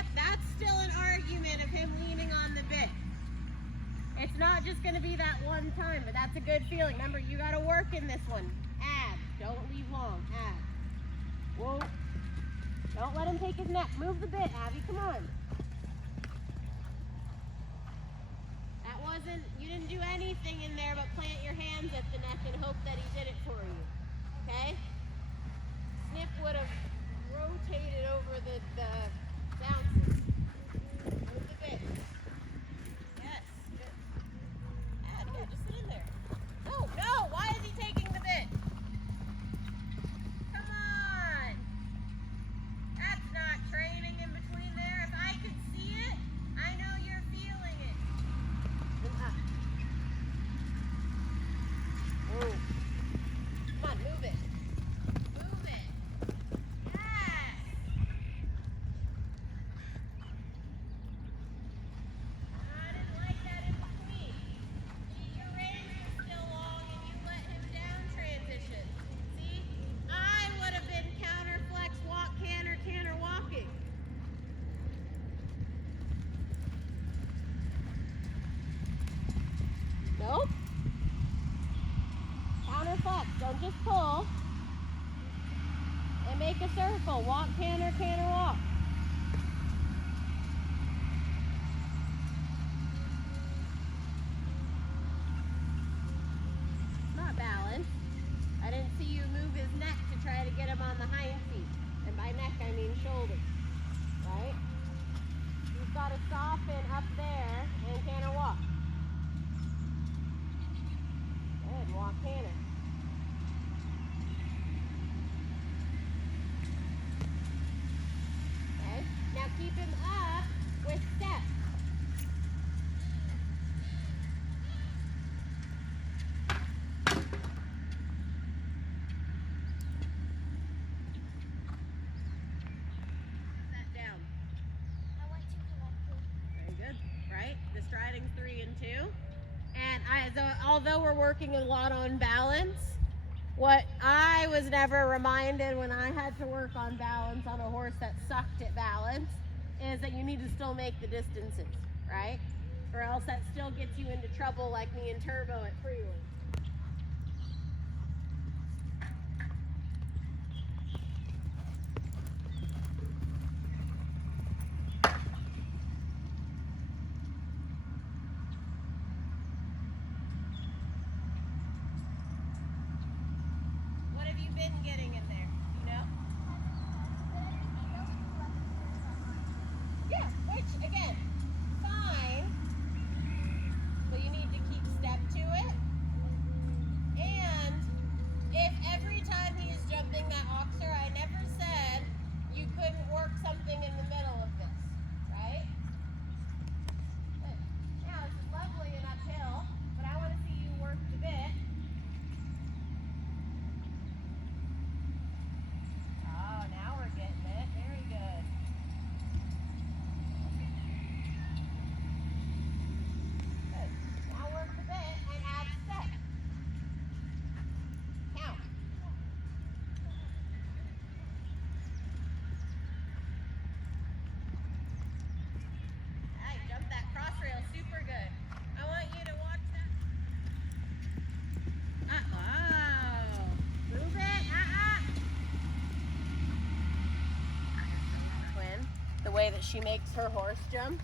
Yep, that's still an argument of him leaning on the bit. It's not just going to be that one time, but that's a good feeling. Remember, you got to work in this one. Add. Don't leave long. Add. Whoa. Don't let him take his neck. Move the bit, Abby. Come on. That wasn't, you didn't do anything in there but plant your hands at the neck and hope that he did it for you. Okay? Snip would have rotated over the bounces. Move the bit. Yes. Good. Add. Yeah, just sit in there. No, no. Why is he taking the bit? Come on. That's not training in between there. If I could see it, I know you're feeling it. And up. Whoa. Come on, move it. Move it. Yes. I didn't like that in between. See, your range was still long and you let him down transition. See? I would have been counter flex, walk, canter, canter, walking. Nope. Counter flex. Don't just pull. And make a circle. Walk, canter, canter, walk. Not balance. I didn't see you move his neck to try to get him on the hind feet. And by neck, I mean shoulders. Right? You've got to soften up there and canter walk. Good, walk canter. Okay, now keep him up with steps. That down. I want to connect. Very good, right? The striding's 3 and 2. And although we're working a lot on balance, what I was never reminded when I had to work on balance on a horse that sucked at balance is that you need to still make the distances, right? Or else that still gets you into trouble like me and Turbo at Freeland. What have you been getting in there, you know? Yeah, which, again, fine, but you need to keep step to it. And if every time he is jumping that oxer, I never said you couldn't work something in the middle of this, right? Good. Now, this is lovely and uphill, but I want to see you work the bit. Oh, now we're getting it. Very good. Good. Now work the bit and add step. Count. Hey, jump that cross rail super good. I want you to watch that. Uh-oh. Move it. Twin, the way that she makes her horse jump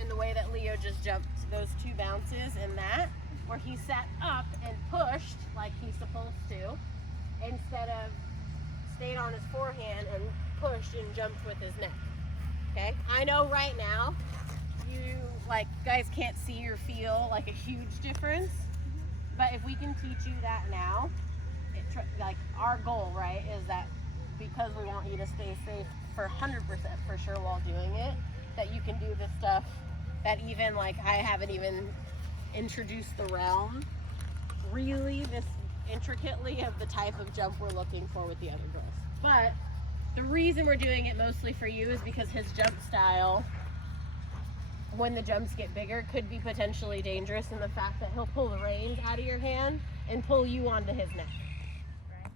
and the way that Leo just jumped those 2 bounces in that, where he sat up and pushed like he's supposed to instead of stayed on his forehand and pushed and jumped with his neck. Okay, I know right now you guys can't see or feel like a huge difference, but if we can teach you that now, our goal, right, is that because we want you to stay safe for 100% for sure while doing it, that you can do this stuff that even I haven't even introduced the realm really this intricately of the type of jump we're looking for with the other girls. But the reason we're doing it mostly for you is because his jump style, when the jumps get bigger, could be potentially dangerous in the fact that he'll pull the reins out of your hand and pull you onto his neck. Right?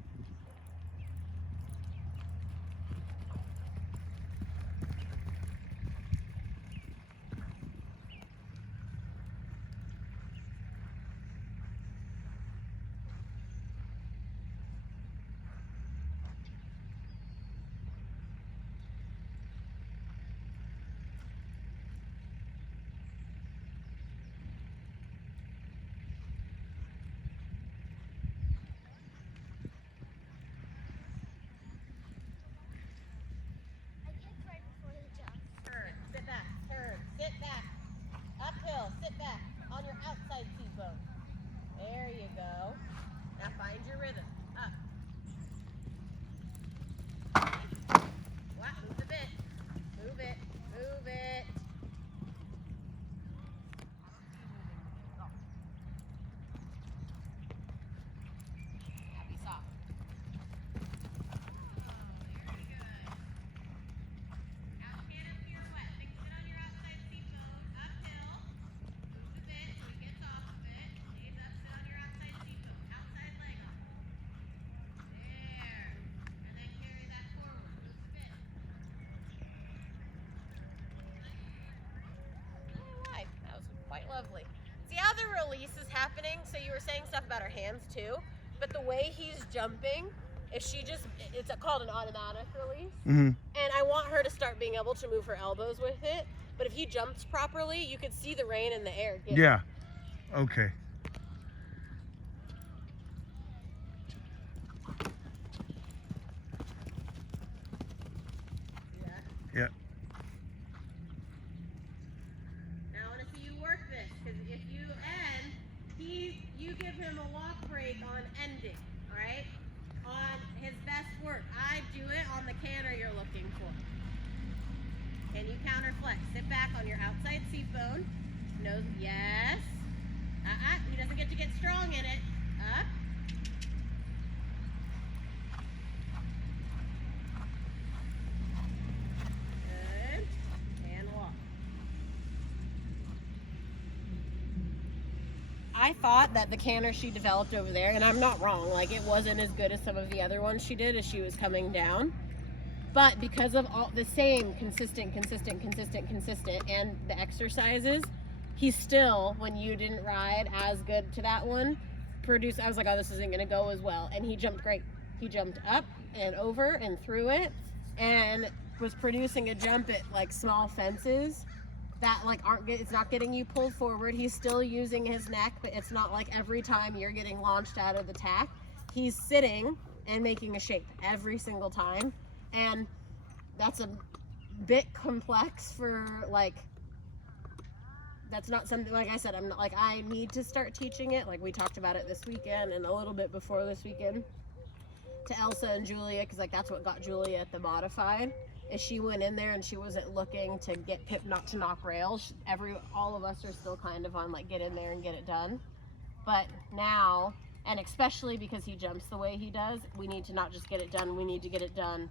release is happening. So you were saying stuff about her hands too, but the way he's jumping, if she just, it's called an automatic release. And I want her to start being able to move her elbows with it. But if he jumps properly, you could see the rein in the air. Yeah. Okay. Yeah. Now I want to see you work this, because if you end, you give him a walk break on ending, all right? On his best work. I do it on the canter you're looking for. Can you counter flex? Sit back on your outside seat bone. Nose, yes. He doesn't get to get strong in it. Up. Good. And walk. I thought that the canter she developed over there, and I'm not wrong, like it wasn't as good as some of the other ones she did as she was coming down. But because of all the same consistent, and the exercises, he's still, when you didn't ride as good to that one, I was like, oh, this isn't going to go as well. And he jumped great. He jumped up and over and through it and was producing a jump at like small fences that like it's not getting you pulled forward. He's still using his neck, but it's not like every time you're getting launched out of the tack. He's sitting and making a shape every single time. And that's a bit complex for like, that's not something, like I said, I'm not like, I need to start teaching it. Like we talked about it this weekend and a little bit before this weekend to Elsa and Julia, because like that's what got Julia at the modified, is she went in there and she wasn't looking to get Pip not to knock rails. All of us are still kind of on like, get in there and get it done. But now, and especially because he jumps the way he does, we need to not just get it done, we need to get it done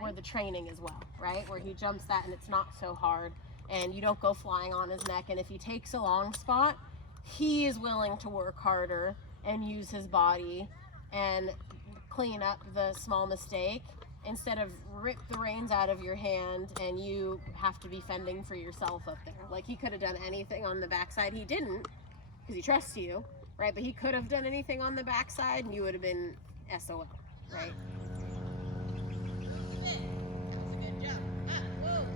where the training as well, right? Where he jumps that and it's not so hard and you don't go flying on his neck. And if he takes a long spot, he is willing to work harder and use his body and clean up the small mistake instead of rip the reins out of your hand and you have to be fending for yourself up there. Like he could have done anything on the backside. He didn't because he trusts you, right? But he could have done anything on the backside and you would have been SOL, right? That's a good jump. Whoa.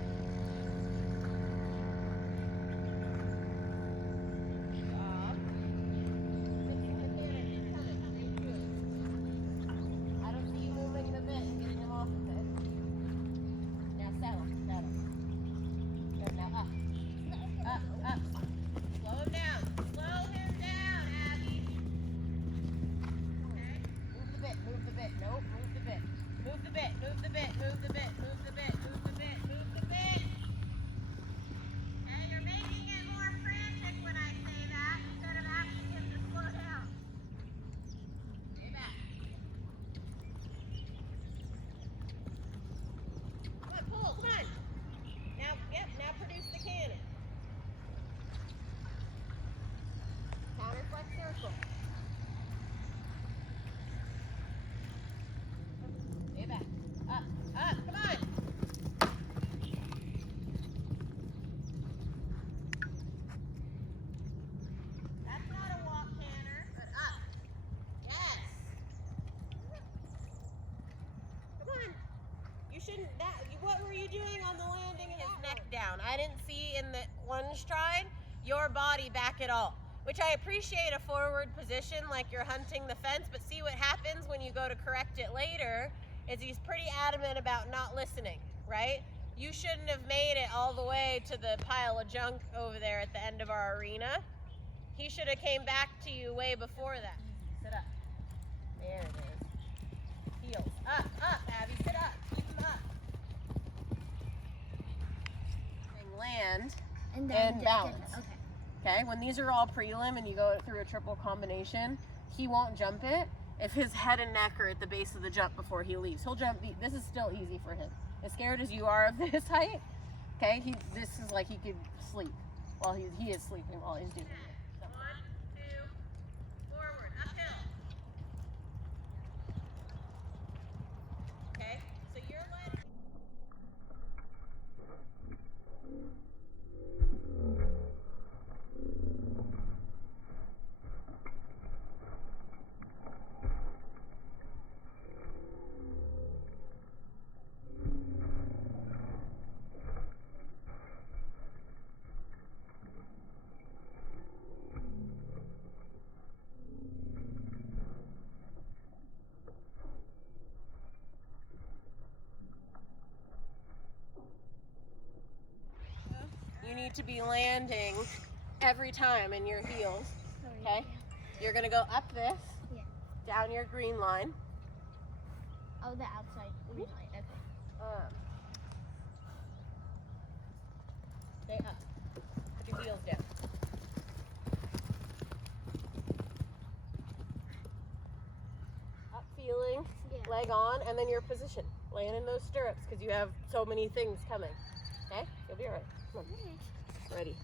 Stop. I don't see you moving the bit and getting him off of it. Now settle. Good, now up. Slow him down. Abby. Okay. Move the bit. Nope, move the bit. Move the bit. And you're making it more frantic when I say that instead of asking him to slow down. Stay back. Come on, pull, come on. Now produce the cannon. Counter flex circle. Stay back. Up, come on. That's not a walk canter, but up. Yes. Come on. You shouldn't, what were you doing on the landing? His neck down. I didn't see in the one stride your body back at all, which I appreciate a forward position like you're hunting the fence, but see what happens when you go to correct it later is he's pretty adamant about not listening, right? You shouldn't have made it all the way to the pile of junk over there at the end of our arena. He should have came back to you way before that. Sit up. There it is. Heels. Up, Abby, sit up. Keep him up. Land and balance. Okay, when these are all prelim and you go through a triple combination, he won't jump it if his head and neck are at the base of the jump before he leaves. He'll jump, this is still easy for him. As scared as you are of this height, okay, this is like he could sleep while he is sleeping while he's doing it. So. 1, 2, forward, uphill. Okay, so you're letting need to be landing every time in your heels. Sorry. Okay. You're gonna go up this, Yeah. down your green line. Oh, the outside green light. Okay. Stay up. Put your heels down. Up feeling, Yeah. leg on, and then your position. Laying in those stirrups because you have so many things coming. Okay? You'll be alright. Come on. Ready.